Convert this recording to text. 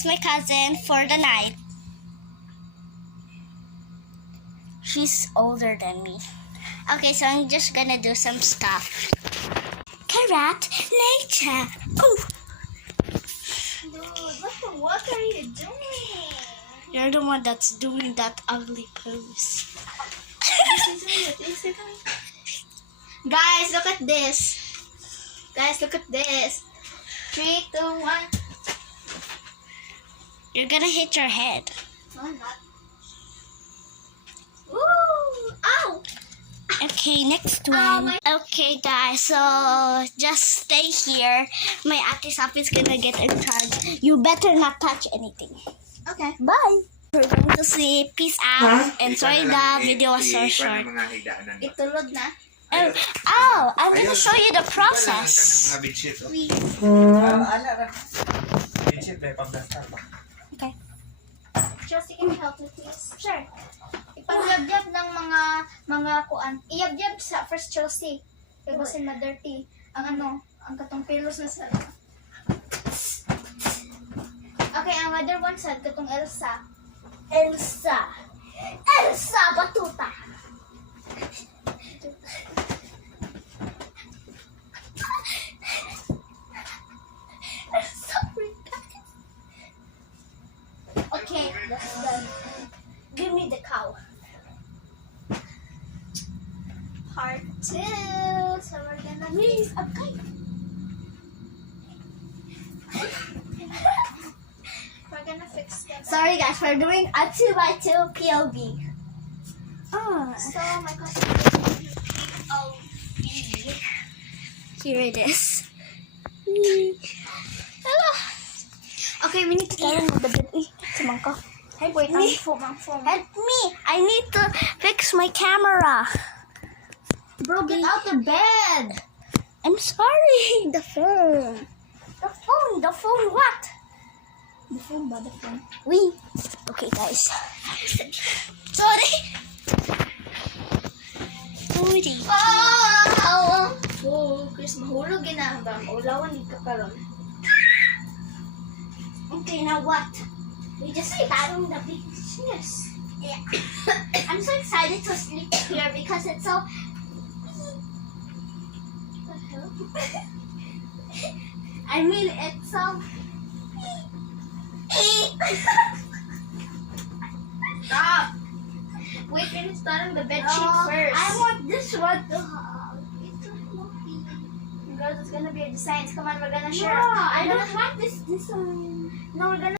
is my cousin for the night. She's older than me. Okay, so I'm just gonna do some stuff. Carrot nature. Oh. Dude, what are you doing? You're the one that's doing that ugly pose. Guys, look at this. Guys, look at this. 3, 2, 1. You're gonna hit your head. No, I'm not. Woo! Ow! Okay, next one. Okay, guys, so just stay here. My ate Saf is gonna get in charge. You better not touch anything. Okay. Bye. We're going to sleep. Peace out. And sorry the video was so short. Itulod na. Oh, I'm gonna show you the process. Okay. Chelsea, can you help me please? Sure. Ipangyab-yab ng mga kuan. Iyab-yab sa first Chelsea. Kaya basin ma-dirty. Ang katong pilos na sa... Okay, ang other one sad, katong Elsa. Elsa Batuta. Sorry, guys. Okay, that's done. Give me the cow. Part 2. So we're gonna Please, okay. we're gonna fix that. Sorry guys, we're doing a 2x2 POV. Oh, So my question is POV. here it is. Hello. Okay, we need to tell him the bed. Semangka. Hey, wait, Me? ang phone. Help me! I need to fix my camera. Bro, get out of bed. I'm sorry. The phone. The phone what? The phone ba? The phone. We. Okay, guys. Sorry. Sorry. Oh, Chris, mahulog yun na hanggang ulawan di ka karon. Okay, now what? We just sat on the beach. Yes. Yeah. I'm so excited to sleep here because it's so... What the hell? I mean, it's so... Stop. Wait, we need to start on the bed sheet first. I want this one to have. It's so fluffy. Girls, it's gonna be a design. Come on, we're gonna No, share. I don't want this design. No, we're gonna